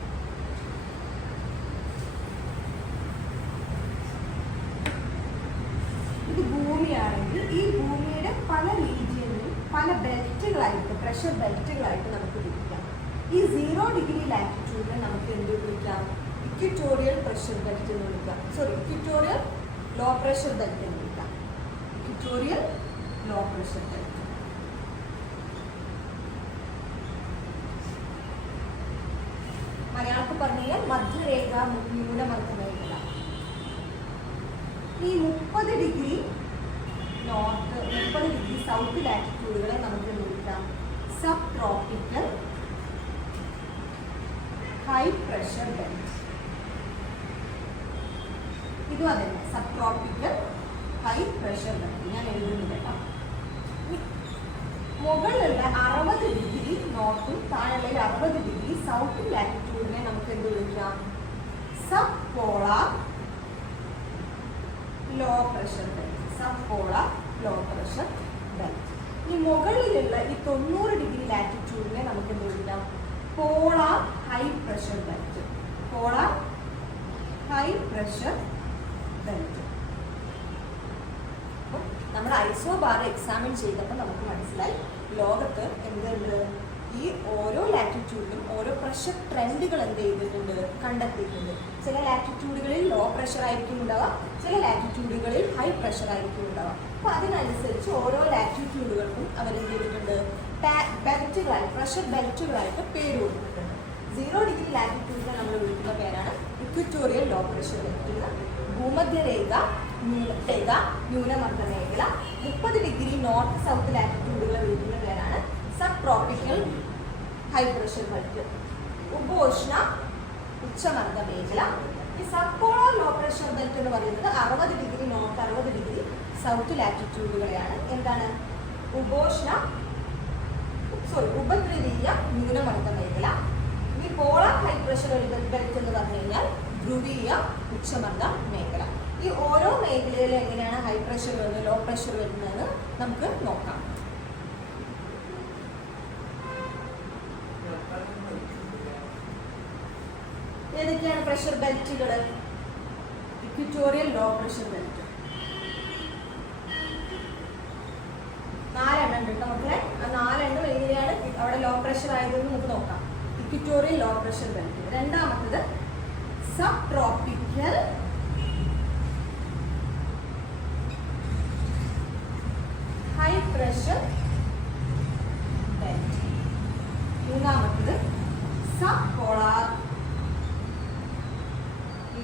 ഇത് ഭൂമിയാണെങ്കിൽ ഈ ഭൂമിയുടെ പല റീജിയനിലും പല ബെൽറ്റുകളായിട്ട്, പ്രഷർ ബെൽറ്റുകളായിട്ട് നമുക്ക് വിളിക്കാം. ഈ 0 ഡിഗ്രി ലാറ്റിറ്റ്യൂഡിനെ നമുക്ക് എന്ത് വിളിക്കാം? ഇക്വറ്റോറിയൽ പ്രഷർ ബെൽറ്റ് എന്ന് വിളിക്കാം. ഇക്വറ്റോറിയൽ ലോ പ്രഷർ ബെൽറ്റ് എന്ന് വിളിക്കാം. Equatorial low pressure belt. മലയാളത്തിൽ പറഞ്ഞു കഴിഞ്ഞാൽ മധ്യരേഖ ന്യൂനമർദ്ദ മേഖല. ഈ 30 ഡിഗ്രി നോർത്ത്, 30 ഡിഗ്രി സൗത്ത് ലാറ്റിറ്റ്യൂഡുകളെ നമുക്ക് വിളിക്കാം sub tropical high pressure belt. ഇതും അതന്നെ, sub tropical high pressure belt. ഞാൻ എഴുതുന്നില്ല കേട്ടോ. മുകളിലുള്ള 60 ഡിഗ്രി നോർത്തും താഴെയുള്ള 60 ഡിഗ്രി സൗത്ത് ലാറ്റിറ്റ്യൂഡിനെ നമുക്ക് എന്ത് വിളിക്കാം? Sub polar low pressure belt. Sub polar low pressure belt. ഈ മുകളിലുള്ള ഈ 90 ഡിഗ്രി ലാറ്റിറ്റ്യൂഡിനെ നമുക്ക് എന്ത് വിളിക്കാം? Polar high pressure belt. Polar high pressure belt. അപ്പം നമ്മൾ ഐസോബാർ എക്സാമിൻ ചെയ്തപ്പോൾ നമുക്ക് മനസ്സിലായി ലോകത്ത് എന്തുണ്ട്? ഈ ഓരോ ലാറ്റിറ്റ്യൂഡിലും ഓരോ പ്രഷർ ട്രെൻഡുകൾ എന്ത് ചെയ്തിട്ടുണ്ട്? കണ്ടെത്തിയിട്ടുണ്ട്. ചില ലാറ്റിറ്റ്യൂഡുകളിൽ ലോ പ്രഷർ ആയിരിക്കും ഉണ്ടാവുക, ചില ലാറ്റിറ്റ്യൂഡുകളിൽ ഹൈ പ്രഷർ ആയിരിക്കും ഉണ്ടാവുക. അപ്പോൾ അതിനനുസരിച്ച് ഓരോ ലാറ്റിറ്റ്യൂഡുകൾക്കും അവരെന്ത് ചെയ്തിട്ടുണ്ട്? ബെൽറ്റുകളായി, പ്രഷർ ബെൽറ്റുകളായിട്ട് പേര് കൊടുത്തിട്ടുണ്ട്. 0 ഡിഗ്രി ലാറ്റിറ്റ്യൂഡിനെ നമ്മൾ വിളിക്കുന്ന പേരാണ് ഇക്വറ്റോറിയൽ ലോ പ്രഷർ ബെൽറ്റ്. ഭൂമധ്യരേഖ ന്യൂനമർദ്ദ മേഖല. 30 ഡിഗ്രി നോർത്ത് സൗത്ത് ലാറ്റിറ്റ്യൂഡുകളെ വിളിക്കുന്ന പേരാണ് sub tropical high pressure belt. ഉപോഷ്ണ ഉച്ചമർദ്ദ മേഖല. ഈ sub polar low pressure belt എന്ന് പറയുന്നത് 60 ഡിഗ്രി നോർത്ത് 60 ഡിഗ്രി സൗത്ത് ലാറ്റിറ്റ്യൂഡുകളെയാണ് എന്താണ്? ഉപദ്രവീയ ന്യൂനമർദ്ദ മേഖല. ഈ പോളാർ ഹൈ പ്രഷർ ബെൽറ്റ് എന്ന് പറഞ്ഞു കഴിഞ്ഞാൽ ധ്രുവീയ ഉച്ചമർദ്ദ മേഖല. ഈ ഓരോ മേഖലയിൽ എങ്ങനെയാണ് ഹൈ പ്രഷർ വരുന്നത്, ലോ പ്രഷർ വരുന്നതെന്ന് നമുക്ക് നോക്കാം. ഏതൊക്കെയാണ് പ്രഷർ ബെൽറ്റുകൾ? ഇക്വറ്റോറിയൽ ലോ പ്രഷർ ബെൽറ്റ്, പറഞ്ഞിട്ടുണ്ട് മക്കളെ. ആ 4 എണ്ണം എങ്ങനെയാണ് അവിടെ ലോ പ്രഷർ ആയതെന്ന് നമുക്ക് നോക്കാം. Equatorial low pressure belt. രണ്ടാമത്തത് sub tropical high pressure belt. മൂന്നാമത്തത് sub polar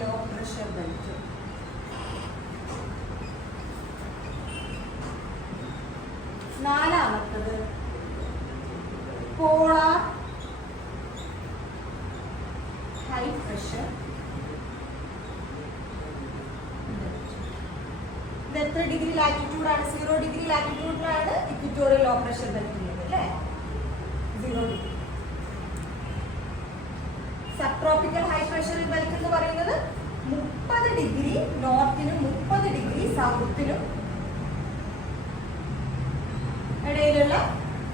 low pressure belt. നാലാമത്തത് പോളാർ ഹൈ പ്രഷർ. ഇത് എത്ര ഡിഗ്രി ലാറ്റിറ്റ്യൂഡ് ആണ്? 0 ഡിഗ്രി ലാറ്റിറ്റ്യൂഡിലാണ് ഇക്വിറ്റോറിയൽ ലോ പ്രഷർ ബെൽറ്റ് ഉള്ളത് അല്ലേ? 0 degree. Sub tropical high pressure belt എന്ന് പറയുന്നത് 30 ഡിഗ്രി നോർത്തിനും 30 ഡിഗ്രി സൗത്തിനും ഇടയിലുള്ള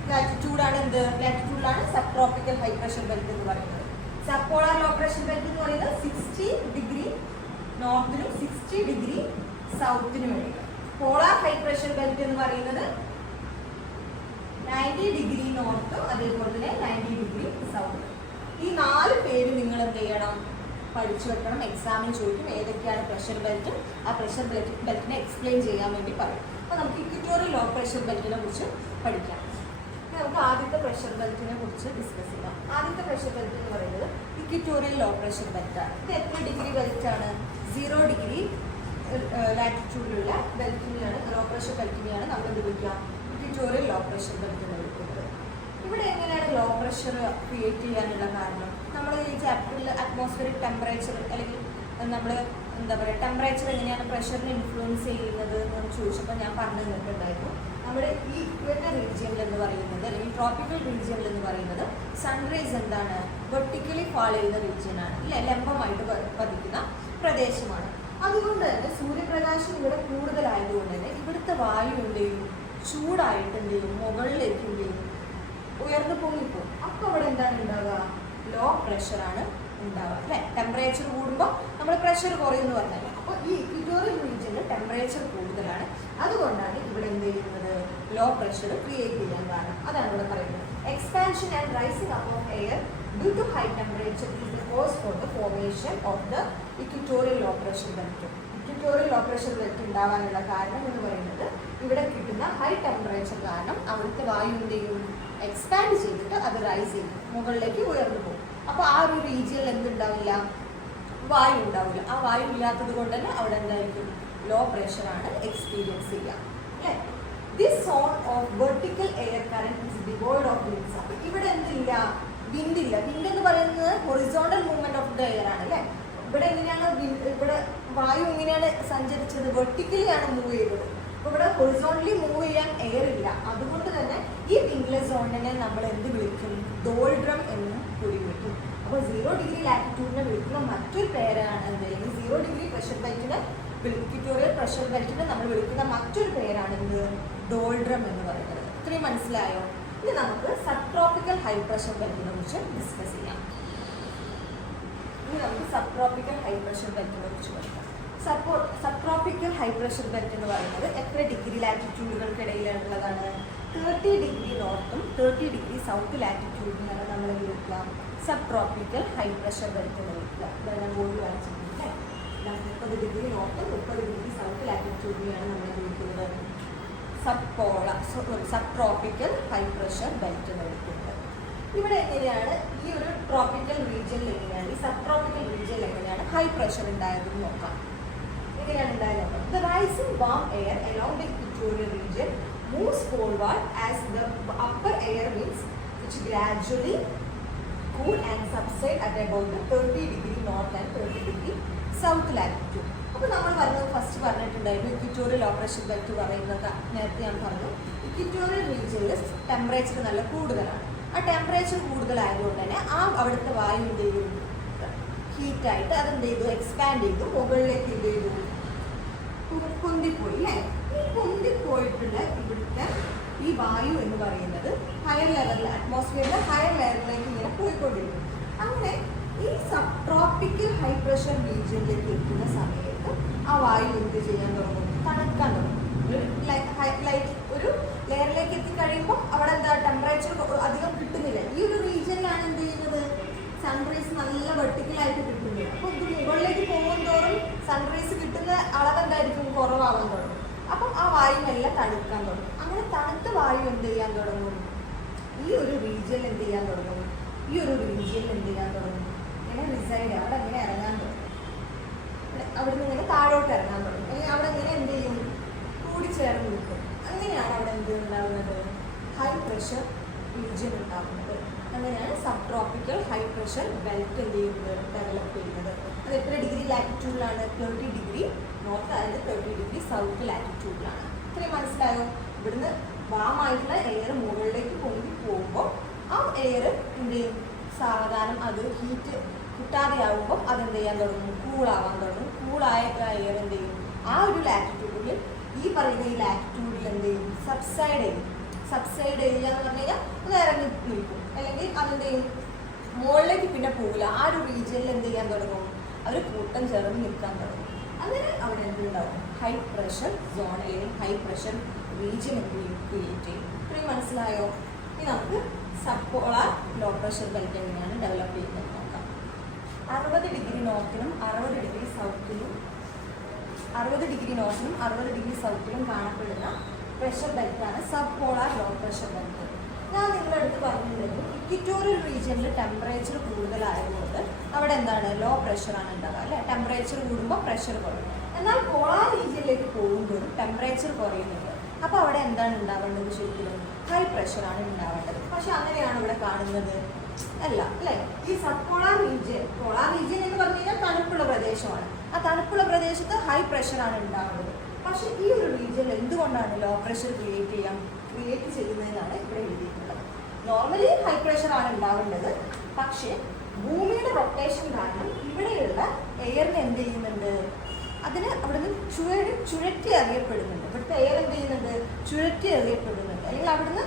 ലാറ്റിറ്റ്യൂഡാണ്. എന്ത് ലാറ്റിറ്റ്യൂഡിലാണ് sub tropical high pressure belt എന്ന് പറയുന്നത്. Sub polar low pressure belt എന്ന് പറയുന്നത് 60 ഡിഗ്രി നോർത്തിനും 60 ഡിഗ്രി സൗത്തിനും ഇടയിൽ. പോളാർ ഹൈ പ്രഷർ ബെൽറ്റ് എന്ന് പറയുന്നത് 90 ഡിഗ്രി നോർത്തും അതേപോലെ തന്നെ 90 ഡിഗ്രി സൗത്തും. ഈ 4 പേര് നിങ്ങൾ എന്ത് ചെയ്യണം? പഠിച്ചു വെക്കണം. എക്സാമിന് ചോദിക്കും ഏതൊക്കെയാണ് പ്രഷർ ബെൽറ്റ്. ആ പ്രഷർ ബെൽറ്റിനെ എക്സ്പ്ലെയിൻ ചെയ്യാൻ വേണ്ടി പറയും. അപ്പോൾ നമുക്ക് ഇക്വിറ്റോറിയൽ ലോ പ്രഷർ ബെൽറ്റിനെ കുറിച്ച് പഠിക്കാം. നമുക്ക് ആദ്യത്തെ പ്രഷർ ബെൽറ്റിനെ കുറിച്ച് ഡിസ്കസ് ചെയ്യാം. ആദ്യത്തെ പ്രഷർ ബെൽറ്റ് എന്ന് പറയുന്നത് ഇക്വിറ്റോറിയൽ ലോ പ്രഷർ ബെൽറ്റാണ്. ഇത് എത്ര ഡിഗ്രി ബെൽറ്റാണ്? 0 ഡിഗ്രി ലാറ്റിറ്റ്യൂഡിലുള്ള ബെൽറ്റിനെയാണ്, ലോ പ്രഷർ ബെൽറ്റിനെയാണ് നമ്മൾ എന്ത് വിളിക്കുക? ഇക്വിറ്റോറിയൽ ലോ പ്രഷർ ബെൽറ്റ് എന്ന് വിളിക്കുന്നത്. ഇവിടെ എങ്ങനെയാണ് ലോ പ്രഷർ ക്രിയേറ്റ് ചെയ്യാനുള്ള കാരണം? നമ്മൾ ഈ ചാപ്റ്ററിൽ അറ്റ്മോസ്ഫിയറിക് ടെമ്പറേച്ചർ അല്ലെങ്കിൽ നമ്മൾ എന്താ പറയുക ടെമ്പറേച്ചർ എങ്ങനെയാണ് പ്രഷറിനെ ഇൻഫ്ലുവൻസ് ചെയ്യുന്നത് എന്ന് ചോദിച്ചപ്പോൾ ഞാൻ പറഞ്ഞു തന്നിട്ടുണ്ടായിരുന്നു. നമ്മുടെ ഈ ഇക്വേറ്റർ റീജിയനിൽ എന്ന് പറയുന്നത് അല്ലെങ്കിൽ ട്രോപ്പിക്കൽ റീജിയനിൽ എന്ന് പറയുന്നത് സൺറൈസ് എന്താണ്? വെർട്ടിക്കലി ഫാൾ ചെയ്യുന്ന റീജിയനാണ് അല്ലെ? ലംബമായിട്ട് പതിക്കുന്ന പ്രദേശമാണ്. അതുകൊണ്ട് തന്നെ സൂര്യപ്രകാശം ഇവിടെ കൂടുതലായതുകൊണ്ട് തന്നെ ഇവിടുത്തെ വായു എന്ത് ചെയ്യും? ചൂടായിട്ട് എന്ത് ചെയ്യും? മുകളിലേക്ക് എന്ത് ചെയ്യും? ഉയർന്നു പൊങ്ങിപ്പോകും. അപ്പോൾ അവിടെ എന്താണ് ഉണ്ടാവുക? ലോ പ്രഷറാണ് ഉണ്ടാവുക അല്ലെ? ടെമ്പറേച്ചർ കൂടുമ്പോൾ നമ്മൾ പ്രഷർ കുറയുമെന്ന് പറഞ്ഞാൽ. അപ്പോൾ ഈ ഇക്വിറ്റോറിയൽ റീജിയനിൽ ടെമ്പറേച്ചർ കൂടുതലാണ്. അതുകൊണ്ടാണ് ഇവിടെ എന്ത് ചെയ്യുന്നത്? ലോ പ്രഷർ ക്രിയേറ്റ് ചെയ്യാൻ കാരണം. അതാണ് ഇവിടെ പറയുന്നത്. Expansion and rising up of air due to high temperature is the cause for the formation of the equatorial low pressure belt. Equatorial low pressure belt ഉണ്ടാവാനുള്ള കാരണം എന്ന് പറയുന്നത് ഇവിടെ കിട്ടുന്ന ഹൈ ടെമ്പറേച്ചർ കാരണം അവിടുത്തെ വായു എന്ത് ചെയ്യും? എക്സ്പാൻഡ് ചെയ്തിട്ട് അത് റൈസ് ചെയ്യും, മുകളിലേക്ക് ഉയർന്നു പോകും. അപ്പോൾ ആ ഒരു റീജിയനിൽ എന്തുണ്ടാവില്ല? വായു ഉണ്ടാവില്ല. ആ വായു ഇല്ലാത്തത് കൊണ്ട് തന്നെ അവിടെ എന്തായിരിക്കും? ലോ പ്രഷറാണ് എക്സ്പീരിയൻസ് ചെയ്യുക അല്ലേ? This zone of vertical air current is devoid of winds. അപ്പോൾ ഇവിടെ എന്തില്ല? വിൻഡില്ല. വിൻഡ് എന്ന് പറയുന്നത് horizontal movement of the air ആണ് അല്ലേ? ഇവിടെ എങ്ങനെയാണ് ഇവിടെ വായു എങ്ങനെയാണ് സഞ്ചരിച്ചത്? വെർട്ടിക്കലി ആണ് മൂവ് ചെയ്തത്. അപ്പോൾ ഇവിടെ ഹൊറിസോണ്ടലി മൂവ് ചെയ്യാൻ എയർ ഇല്ല. അതുകൊണ്ട് തന്നെ ഈ വിൻഡ്ലെസ് സോണിനെ നമ്മൾ എന്ത് വിളിക്കും? ഡോൾഡ്രം എന്ന് കൂടി വിളിക്കും. അപ്പോൾ 0 ഡിഗ്രി ലാറ്റിറ്റ്യൂഡിനെ വിളിക്കുന്ന മറ്റൊരു പേരാണ് എന്ത്? അല്ലെങ്കിൽ 0 ഡിഗ്രി പ്രഷർ ബെൽറ്റിനെ ഇക്വിറ്റോറിയൽ പ്രഷർ ബെൽറ്റിനെ നമ്മൾ വിളിക്കുന്ന മറ്റൊരു പേരാണ് എന്ത്? ഡോൾഡ്രം എന്ന് പറയുന്നത്. ഇത്രയും മനസ്സിലായോ? ഇനി നമുക്ക് സബ് ട്രോപ്പിക്കൽ ഹൈ പ്രഷർ ബെൽറ്റിനെ കുറിച്ച് ഡിസ്കസ് ചെയ്യാം. ഇനി നമുക്ക് സബ് ട്രോപ്പിക്കൽ ഹൈ പ്രഷർ ബെൽറ്റിനെ കുറിച്ച് പഠിക്കാം. Sub tropical high pressure belt എന്ന് പറയുന്നത് എത്ര ഡിഗ്രി ലാറ്റിറ്റ്യൂഡുകൾക്കിടയിലുള്ളതാണ്? 30 ഡിഗ്രി നോർത്തും 30 ഡിഗ്രി സൗത്ത് ലാറ്റിറ്റ്യൂഡിനാണ് നമ്മൾ വിളിക്കുക sub tropical high pressure belt എന്ന് വിളിക്കുക. ഞാൻ ബോർഡിൽ വായിച്ചിട്ടുണ്ട്. 30 ഡിഗ്രി നോർത്തും 30 ഡിഗ്രി സൗത്ത് ലാറ്റിറ്റ്യൂഡിനെയാണ് നമ്മൾ വിളിക്കുന്നത് sub tropical high pressure belt എന്ന് വിളിക്കുന്നത്. ഇവിടെ എങ്ങനെയാണ് ഈ ഒരു ട്രോപ്പിക്കൽ റീജിയനിൽ എങ്ങനെയാണ്, ഈ സബ് ട്രോപ്പിക്കൽ റീജിയനിൽ എങ്ങനെയാണ് ഹൈ പ്രഷർ ഉണ്ടായതെന്ന് നോക്കാം. എങ്ങനെയാണ് ഉണ്ടായത്? The rising warm air along the equatorial region moves forward as the upper air winds, which gradually cool and subside at about the 30 degree north and 30 degree south latitude. അപ്പോൾ നമ്മൾ first പറഞ്ഞിട്ടുണ്ടായിരുന്നു equatorial low pressure belt പറയുന്നത് നേരത്തെ ഞാൻ പറഞ്ഞു. Equatorial റീജിയനിൽ temperature നല്ല കൂടുതലാണ്. ആ ടെമ്പറേച്ചർ കൂടുതലായതുകൊണ്ട് തന്നെ ആ അവിടുത്തെ വായു എന്ത് ചെയ്തു? ഹീറ്റായിട്ട് അതെന്ത് ചെയ്തു? എക്സ്പാൻഡ് ചെയ്തു, മുകളിലേക്ക് എന്ത് ചെയ്തു? പൊന്തിപ്പോയി അല്ലേ? ഈ പൊന്തിപ്പോയിട്ടുള്ള ഇവിടുത്തെ ഈ വായു എന്ന് പറയുന്നത് ഹയർ ലെവലിൽ അറ്റ്മോസ്ഫിയറിലെ ഹയർ ലെവലിലേക്ക് ഇങ്ങനെ പോയിക്കൊണ്ടിരിക്കും. അങ്ങനെ ഈ സബ് ട്രോപ്പിക്കൽ ഹൈ പ്രഷർ റീജിയനിലേക്ക് എത്തുന്ന സമയത്ത് ആ വായു എന്ത് ചെയ്യാൻ തുടങ്ങും? തണുക്കാൻ തുടങ്ങും. ഒരു ലെയറിലേക്ക് എത്തിക്കഴിയുമ്പോൾ അവിടെ എന്താ ടെമ്പറേച്ചർ അധികം കിട്ടുന്നില്ല. ഈ ഒരു റീജിയനിലാണ് എന്ത് ചെയ്യുന്നത്, സൺറൈസ് നല്ല വെർട്ടിക്കലായിട്ട് കിട്ടുന്നത്. അപ്പോൾ ഇത് മുകളിലേക്ക് പോകും തോറും സൺറൈസ് കിട്ടുന്ന അളവ് എന്തായിരിക്കും, കുറവാകാൻ തുടങ്ങും. അപ്പം ആ വായുവെല്ലാം തണുക്കാൻ തുടങ്ങും. അങ്ങനെ തണുത്ത വായു എന്ത് ചെയ്യാൻ തുടങ്ങും, ഈ ഒരു റീജിയൻ എന്ത് ചെയ്യാൻ തുടങ്ങും, ഈ ഒരു റീജിയൻ എന്ത് ചെയ്യാൻ തുടങ്ങും, ഇങ്ങനെ റിസൈഡ് അവിടെ ഇങ്ങനെ ഇറങ്ങാൻ തുടങ്ങും. അവിടെ നിന്ന് ഇങ്ങനെ താഴോട്ട് ഇറങ്ങാൻ തുടങ്ങും. അല്ലെങ്കിൽ അവിടെ ഇങ്ങനെ എന്ത് ചെയ്യും, കൂടിച്ചേർന്ന് നിൽക്കും. അങ്ങനെയാണ് അവിടെ എന്ത് ഉണ്ടാകുന്നത്, ഹൈ പ്രഷർ റീജിയൻ ഉണ്ടാകുന്നത്. അങ്ങനെയാണ് sub tropical high pressure belt എന്ത് ചെയ്യുന്നത്, ഡെവലപ്പ് ചെയ്യുന്നത്. അത് എത്ര ഡിഗ്രി ലാറ്റിറ്റ്യൂഡിലാണ്, 30 ഡിഗ്രി നോർത്ത് അതായത് 30 ഡിഗ്രി സൗത്ത് ലാറ്റിറ്റ്യൂഡിലാണ്. ഇത്രയും മനസ്സിലായോ? ഇവിടുന്ന് വാമായിട്ടുള്ള എയർ മുകളിലേക്ക് പൊങ്ങി പോകുമ്പോൾ ആ എയർ എന്ത് ചെയ്യും, സാവധാനം അത് ഹീറ്റ് കിട്ടാതെയാകുമ്പോൾ അതെന്ത് ചെയ്യാൻ തുടങ്ങും, കൂളാവാൻ തുടങ്ങും. കൂളായ എയർ എന്ത് ചെയ്യും, ആ ഒരു ലാറ്റിറ്റ്യൂഡിൽ ഈ പറയുന്ന ഈ ലാറ്റിറ്റ്യൂഡിൽ എന്ത് ചെയ്യും, സബ്സൈഡ് ചെയ്യും. സബ്സൈഡ് ചെയ്യുക എന്ന് പറഞ്ഞു കഴിഞ്ഞാൽ അത് ഇറങ്ങി നിൽക്കും. അല്ലെങ്കിൽ അതെന്ത് ചെയ്യും, മുകളിലേക്ക് പിന്നെ പോകില്ല. ആ ഒരു റീജിയനിൽ എന്ത് ചെയ്യാൻ തുടങ്ങും, അവർ കൂട്ടം ചേർന്ന് നിൽക്കാൻ തുടങ്ങും. അങ്ങനെ അവിടെ എന്തുണ്ടാവും, ഹൈ പ്രഷർ സോൺ അല്ലെങ്കിൽ ഹൈ പ്രഷർ റീജിയൻ ക്രിയേറ്റ് ചെയ്യും. ഇത്രയും മനസ്സിലായോ? ഇനി നമുക്ക് sub polar low pressure belt എങ്ങനെയാണ് ഡെവലപ്പ് ചെയ്യുന്നത് നോക്കാം. 60 ഡിഗ്രി നോർത്തിനും 60 ഡിഗ്രി സൗത്തിലും 60 ഡിഗ്രി നോർത്തിനും 60 ഡിഗ്രി സൗത്തിലും കാണപ്പെടുന്ന പ്രഷർ ബെൽറ്റാണ് sub polar low pressure belt. ഞാൻ നിങ്ങളുടെ അടുത്ത് പറഞ്ഞിട്ടുണ്ടെങ്കിൽ ഇക്വിറ്റോറിയൽ റീജിയനിൽ ടെമ്പറേച്ചർ കൂടുതലായതുകൊണ്ട് അവിടെ എന്താണ്, ലോ പ്രഷറാണ് ഉണ്ടാവുക അല്ലേ. ടെമ്പറേച്ചർ കൂടുമ്പോൾ പ്രഷർ കുറയും. എന്നാൽ പോളാർ റീജിയനിലേക്ക് പോകുമ്പോഴും ടെമ്പറേച്ചർ കുറയുന്നുണ്ട്. അപ്പോൾ അവിടെ എന്താണ് ഉണ്ടാവേണ്ടത്, ശരിക്കും ഹൈ പ്രഷറാണ് ഉണ്ടാവേണ്ടത്. പക്ഷെ അങ്ങനെയാണ് ഇവിടെ കാണുന്നത് അല്ല അല്ലേ. ഈ സബ് പോളാർ റീജിയൻ എന്ന് പറഞ്ഞു കഴിഞ്ഞാൽ തണുപ്പുള്ള പ്രദേശമാണ്. ആ തണുപ്പുള്ള പ്രദേശത്ത് ഹൈ പ്രഷറാണ് ഉണ്ടാവേണ്ടത്. പക്ഷെ ഈ ഒരു റീജിയനിൽ എന്തുകൊണ്ടാണ് ലോ പ്രഷർ ക്രിയേറ്റ് ചെയ്യുന്നതിനാണ് ഇവിടെ എഴുതിയിട്ടുള്ളത്. നോർമലി ഹൈ പ്രഷർ ആണ് ഉണ്ടാവേണ്ടത്. പക്ഷേ ഭൂമിയുടെ റൊട്ടേഷൻ കാരണം ഇവിടെയുള്ള എയറിന് എന്ത് ചെയ്യുന്നുണ്ട്, അതിന് അവിടുന്ന് ചുഴറ്റി അറിയപ്പെടുന്നുണ്ട്. ഇവിടുത്തെ എയർ എന്ത് ചെയ്യുന്നുണ്ട്, ചുഴറ്റി അറിയപ്പെടുന്നുണ്ട്. അല്ലെങ്കിൽ അവിടുന്ന്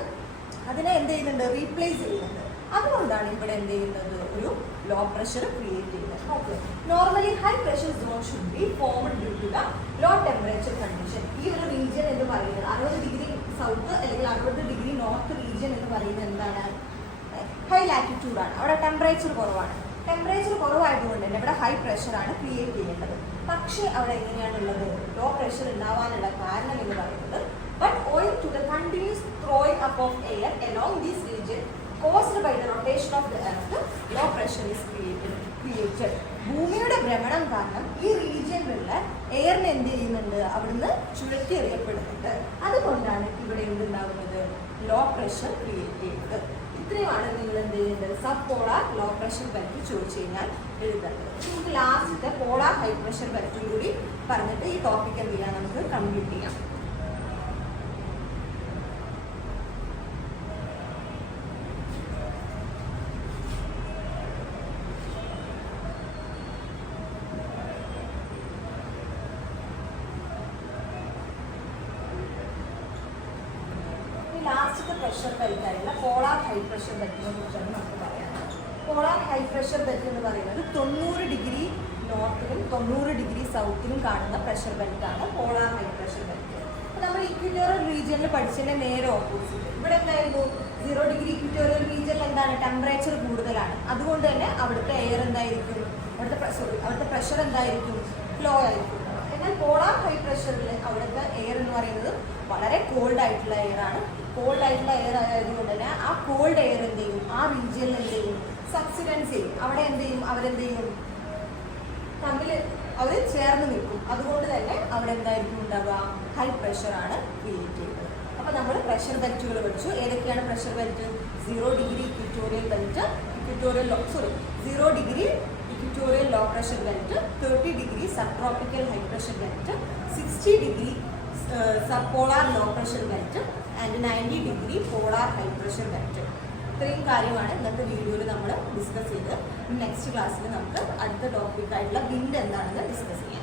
അതിനെ എന്ത് ചെയ്യുന്നുണ്ട്, റീപ്ലേസ് ചെയ്യുന്നുണ്ട്. അതുകൊണ്ടാണ് ഇവിടെ എന്ത് ചെയ്യുന്നത്, ഒരു ലോ പ്രഷർ ക്രിയേറ്റ് ചെയ്യുന്നത്. Okay, normally high pressure zone should be formed due to the low temperature condition. ഈ ഒരു റീജിയൻ എന്ന് പറയുന്നത് 60 ഡിഗ്രി സൗത്ത് അല്ലെങ്കിൽ 60 ഡിഗ്രി നോർത്ത് റീജിയൻ എന്ന് പറയുന്നത് എന്താണ്, ഹൈ ലാറ്റിറ്റ്യൂഡാണ്. അവിടെ ടെമ്പറേച്ചർ കുറവാണ്. ടെമ്പറേച്ചർ കുറവായതുകൊണ്ട് തന്നെ ഇവിടെ ഹൈ പ്രഷറാണ് ക്രിയേറ്റ് ചെയ്യേണ്ടത്. പക്ഷേ അവിടെ എങ്ങനെയാണുള്ളത്, ലോ പ്രഷർ ഉണ്ടാവാനുള്ള കാരണം എന്ന് പറയുന്നത് but owing to the continuous throwing up of air along this region caused by the rotation of the earth, low pressure is created. ഭൂമിയുടെ ഭ്രമണം കാരണം ഈ റീജിയനിലുള്ള എയറിന് എന്ത് ചെയ്യുന്നുണ്ട്, അവിടുന്ന് ചുഴറ്റി എറിയപ്പെടുന്നുണ്ട്. അതുകൊണ്ടാണ് ഇവിടെ എന്തുണ്ടാകുന്നത്, ലോ പ്രഷർ ക്രിയേറ്റ് ചെയ്യുന്നത്. ഇത്രയുമാണ് നിങ്ങൾ എന്ത് ചെയ്യുന്നത്, sub polar low pressure belt ചോദിച്ചു കഴിഞ്ഞാൽ എഴുതേണ്ടത്. നമുക്ക് ലാസ്റ്റത്തെ പോളാർ ഹൈ പ്രഷർ ബെൽറ്റും കൂടി പറഞ്ഞിട്ട് ഈ ടോപ്പിക് എന്ത് ചെയ്യാം, നമുക്ക് കംപ്ലീറ്റ് ചെയ്യാം. ലാസ്റ്റത്തെ പ്രഷർ ബെൽറ്റ് ആയിട്ടുള്ള പോളാർ ഹൈ പ്രഷർ ബെൽറ്റിനെ കുറിച്ചാണ് നമുക്ക് പറയാനുള്ളത്. പോളാർ ഹൈ പ്രഷർ ബെൽറ്റ് എന്ന് പറയുന്നത് 90 ഡിഗ്രി നോർത്തിലും 90 ഡിഗ്രി സൗത്തിലും കാണുന്ന പ്രഷർ ബെൽറ്റാണ് പോളാർ ഹൈ പ്രഷർ ബെൽറ്റ്. അപ്പോൾ നമ്മൾ ഇക്വിറ്റോറിയൽ റീജിയനിൽ പഠിച്ചതിൻ്റെ നേരെ ഓപ്പോസിറ്റ് ഇവിടെ എന്തായിരുന്നു, 0 ഡിഗ്രി ഇക്വിറ്റോറിയൽ റീജിയനിൽ എന്താണ്, ടെമ്പറേച്ചർ കൂടുതലാണ്. അതുകൊണ്ട് തന്നെ അവിടുത്തെ എയർ എന്തായിരിക്കും, അവിടുത്തെ പ്രഷർ എന്തായിരിക്കും, ലോ ആയിരിക്കും. എന്നാൽ പോളാർ ഹൈ പ്രഷറിൽ അവിടുത്തെ എയർ എന്ന് പറയുന്നത് വളരെ കോൾഡ് ആയിട്ടുള്ള എയർ ആണ്. കോൾഡ് ആയിട്ടുള്ള എയർ ആയതുകൊണ്ട് തന്നെ ആ കോൾഡ് എയർ എന്ത് ചെയ്യും, ആ റീജിയനിൽ എന്ത് ചെയ്യും, സബ്സിഡൻസ് ചെയ്യും. അവിടെ എന്ത് ചെയ്യും, അവരെന്ത് ചെയ്യും, തമ്മിൽ അവർ ചേർന്ന് നിൽക്കും. അതുകൊണ്ട് തന്നെ അവിടെ എന്തായിരിക്കും ഉണ്ടാവുക, ഹൈ പ്രഷറാണ് ക്രിയേറ്റ് ചെയ്യുന്നത്. അപ്പോൾ നമ്മൾ പ്രഷർ ബെൽറ്റുകൾ പഠിച്ചു. ഏതൊക്കെയാണ് pressure belt, 0 degree equatorial belt, 0 degree equatorial low pressure belt, 30 degree sub tropical high pressure belt, 60 degree sub polar low pressure belt and 90 degree polar high pressure belt. ഇത്രയും കാര്യമാണ് ഇന്നത്തെ വീഡിയോയിൽ നമ്മൾ ഡിസ്കസ് ചെയ്ത്. നെക്സ്റ്റ് ക്ലാസ്സിൽ നമുക്ക് അടുത്ത ടോപ്പിക്കായിട്ടുള്ള വിൻഡ് എന്താണെന്ന് ഡിസ്കസ് ചെയ്യാം.